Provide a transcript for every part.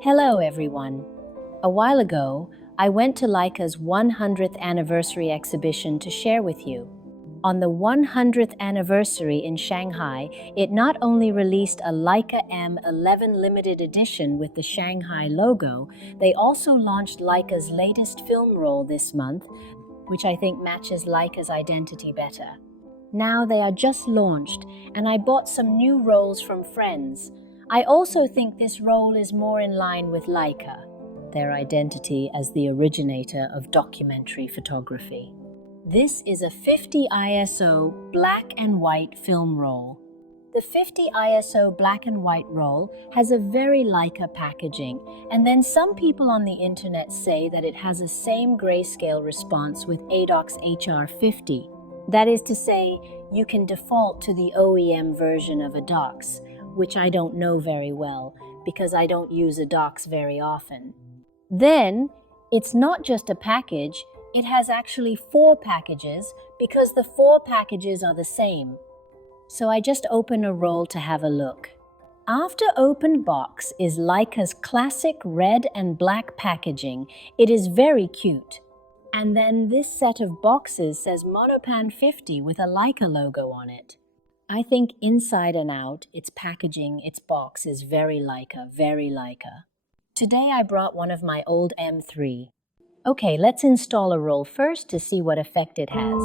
Hello everyone. A while ago, I went to Leica's 100th anniversary exhibition to share with you. On the 100th anniversary in Shanghai, it not only released a Leica M11 limited edition with the Shanghai logo, they also launched Leica's latest film roll this month, which I think matches Leica's identity better. Now they are just launched, and I bought some new rolls from friends. I also think this roll is more in line with Leica, their identity as the originator of documentary photography. This is a 50 ISO black and white film roll. The 50 ISO black and white roll has a very Leica packaging, and then some people on the internet say that it has the same grayscale response with ADOX HR50. That is to say, you can default to the OEM version of ADOX, which I don't know very well because I don't use ADOX very often. Then, it's not just a package, it has actually 4 packages because the 4 packages are the same. So I just open a roll to have a look. After opened box is Leica's classic red and black packaging. It is very cute. And then this set of boxes says Monopan 50 with a Leica logo on it. I think inside and out, its packaging, its box is very Leica, very Leica. Today I brought one of my old M3. Okay, let's install a roll first to see what effect it has.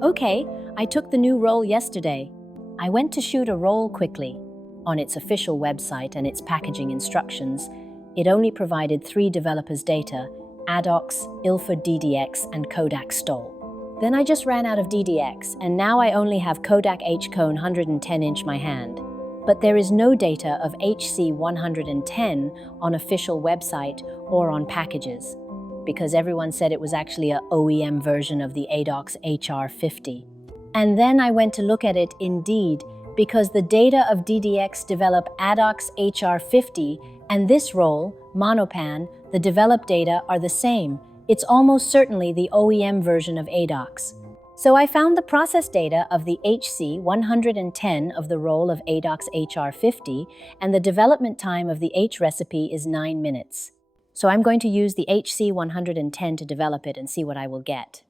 Okay, I took the new roll yesterday. I went to shoot a roll quickly. On its official website and its packaging instructions, it only provided 3 developers' data, ADOX, Ilford DDX, and Kodak Stol. Then I just ran out of DDX, and now I only have Kodak H-Cone 110-inch my hand. But there is no data of HC 110 on official website or on packages, because everyone said it was actually a OEM version of the ADOX HR50. And then I went to look at it indeed, because the data of DDX develop ADOX HR50 and this roll, Monopan, the developed data are the same. It's almost certainly the OEM version of ADOX. So I found the process data of the HC 110 of the roll of ADOX HR50, and the development time of the H recipe is 9 minutes. So I'm going to use the HC 110 to develop it and see what I will get.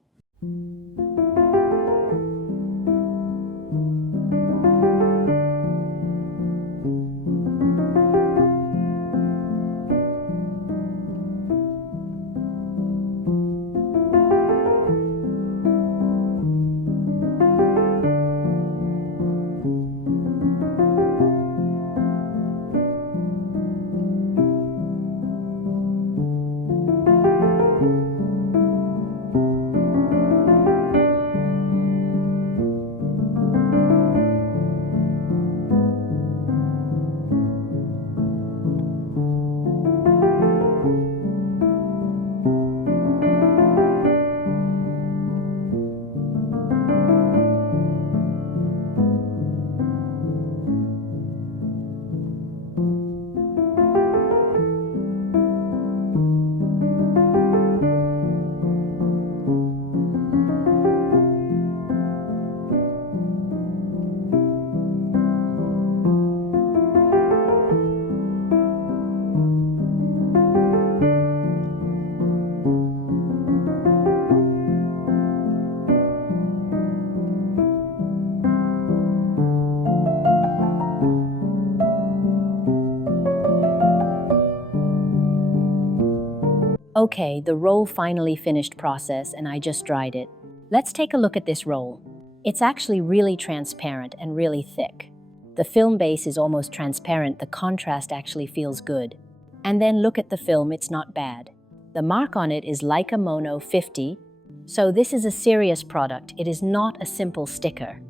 Okay, the roll finally finished process and I just dried it. Let's take a look at this roll. It's actually really transparent and really thick. The film base is almost transparent, the contrast actually feels good. And then look at the film, it's not bad. The mark on it is Leica Mono 50, so this is a serious product, it is not a simple sticker.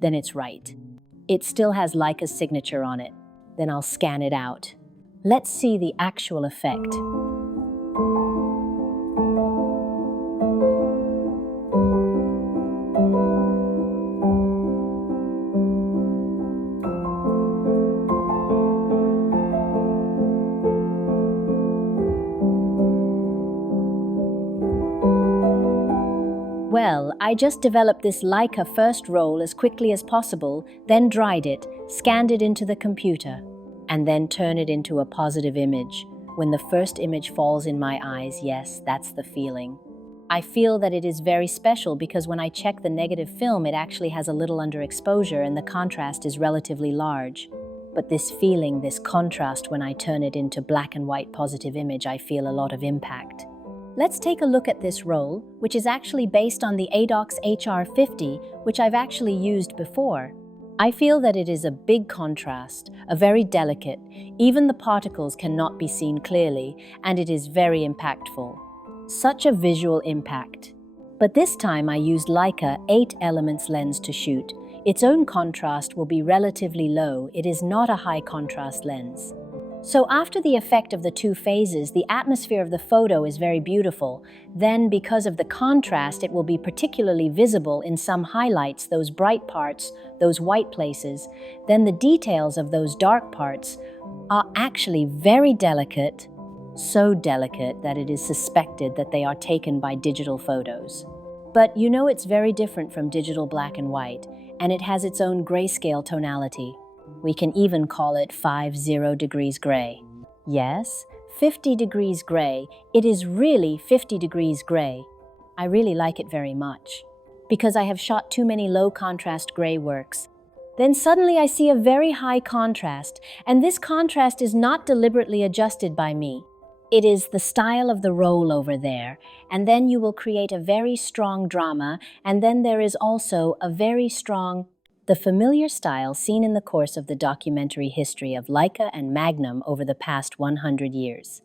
Then it's right. It still has Leica's signature on it. Then I'll scan it out. Let's see the actual effect. Well, I just developed this Leica first roll as quickly as possible, then dried it, scanned it into the computer, and then turn it into a positive image. When the first image falls in my eyes, yes, that's the feeling. I feel that it is very special because when I check the negative film, it actually has a little underexposure and the contrast is relatively large. But this feeling, this contrast, when I turn it into black and white positive image, I feel a lot of impact. Let's take a look at this roll, which is actually based on the ADOX HR50, which I've actually used before. I feel that it is a big contrast, a very delicate, even the particles cannot be seen clearly, and it is very impactful. Such a visual impact. But this time I used Leica 8 elements lens to shoot. Its own contrast will be relatively low, it is not a high contrast lens. So after the effect of the two phases, the atmosphere of the photo is very beautiful. Then, because of the contrast, it will be particularly visible in some highlights, those bright parts, those white places. Then the details of those dark parts are actually very delicate, so delicate that it is suspected that they are taken by digital photos. But you know it's very different from digital black and white, and it has its own grayscale tonality. We can even call it 50 degrees gray. Yes, 50 degrees gray. It is really 50 degrees gray. I really like it very much because I have shot too many low contrast gray works. Then suddenly I see a very high contrast, and this contrast is not deliberately adjusted by me. It is the style of the roll over there, and then you will create a very strong drama, and then there is also a very strong the familiar style seen in the course of the documentary history of Leica and Magnum over the past 100 years.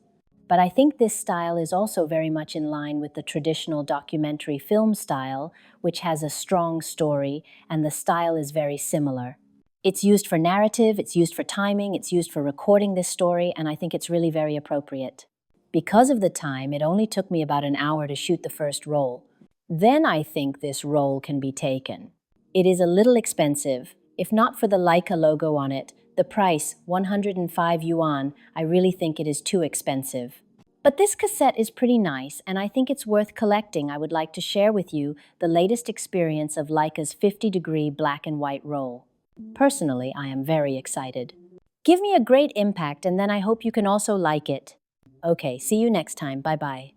But I think this style is also very much in line with the traditional documentary film style, which has a strong story, and the style is very similar. It's used for narrative, it's used for timing, it's used for recording this story, and I think it's really very appropriate. Because of the time, it only took me about an hour to shoot the first roll. Then I think this roll can be taken. It is a little expensive. If not for the Leica logo on it, the price, 105 yuan, I really think it is too expensive. But this cassette is pretty nice, and I think it's worth collecting. I would like to share with you the latest experience of Leica's 50-degree black and white roll. Personally, I am very excited. Give me a great impact, and then I hope you can also like it. Okay, see you next time. Bye-bye.